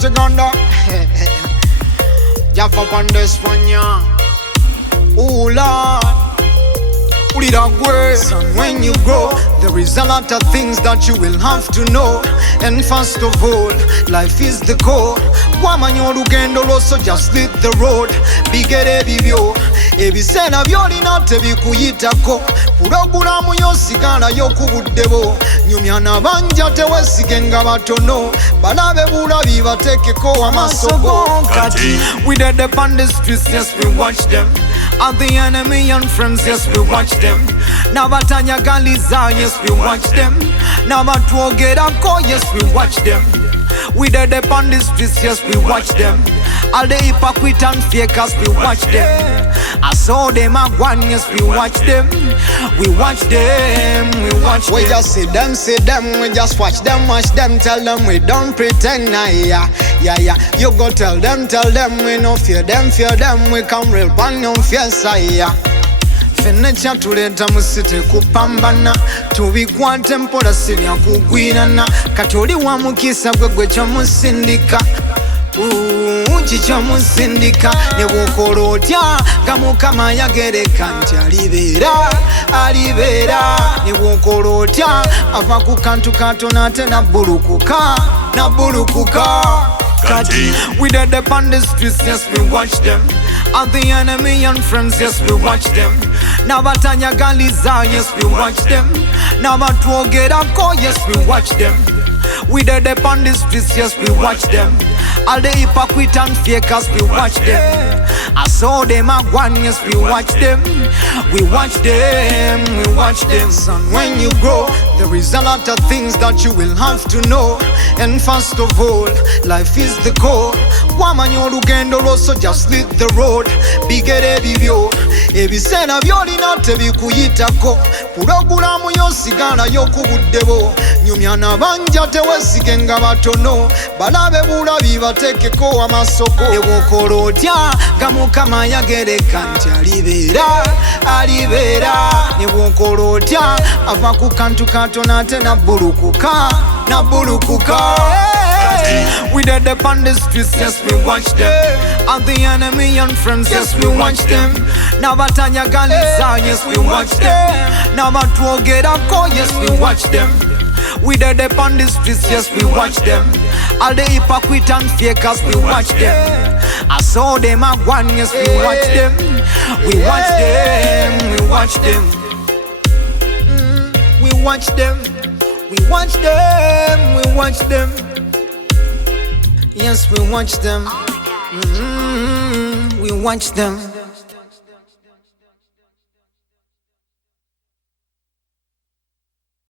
them Kiganda. Jaffa on this one, yeah. Oh Lord, put it away. Son, when you grow, there is a lot of things that you will have to know. And first of all, life is the goal. Wamanyo lugendo loso, just lead the road. Bigere bibyo, ebisena byolina tebikuyitako. Pulogulamu yosigala yokubuddebo. Nyumyana banja tewesigenga batono. Balabe bulabi batekeko amasogo. We dead upon the streets, yes we watch them. And the enemy and friends, yes we watch them. Nabatanya Galiza, yes we watch them. Nabatwogerako, yes we watch them. We dead upon the streets, yes we watch them. All the hypocrite and fakers, we watch them. I saw them at one, yes we watch them. We watch them, we watch them. We just see them, we just watch them, tell them we don't pretend, yeah. You go tell them, we no fear them, we come real pan on fiesta, yeah. Fenecha tuleta musite kupambana, tubikwate mpola sibya kugwirana. Katoli wa mukisa gwe kyomusindika, kikyomusindika. Ne bwokola otya nga Mukama yagereka nti alibeera. Ne bwokola otya ava ku kantu katono ate nabbulukuka. We dead upon the streets, yes we watch them. And the enemy and friends, yes we watch them. Nabatanya Galiza, yes we watch them. Nabatwogerako, yes we watch them. We dead upon the streets, yes we watch them. All the hypocrite and fakers, we watch them. I saw them at one, yes we watch them. We watch them, we watch them. Son, when you grow, there is a lot of things that you will have to know. And first of all, life is the goal. Wamanyo lugendo loso, just lead the road. Bigere bibyo, ebisena byolina tebikuyitako. Pulogulamu yosigala yokubuddebo. Nyumyana banja tewesigenga batono. Balabe bulabi batekeko amasogo. Ne bwokola otya nga Mukama yagereka nti alibeera. Ne bwokola otya ava ku kantu katono ate nabbulukuka. We dead upon the streets, yes we watch them. And the enemy and friends, yes we watch them. Nabatanya Galiza, yes we watch them. Nabatwogerako, yes we watch them. We dead upon the streets, yes we watch them. All the hypocrite and fakers, we watch them. I saw them at one, yes we watch them. We watch them, we watch them. We watch them, we watch them, we watch them. Yes, we watch them. We watch them.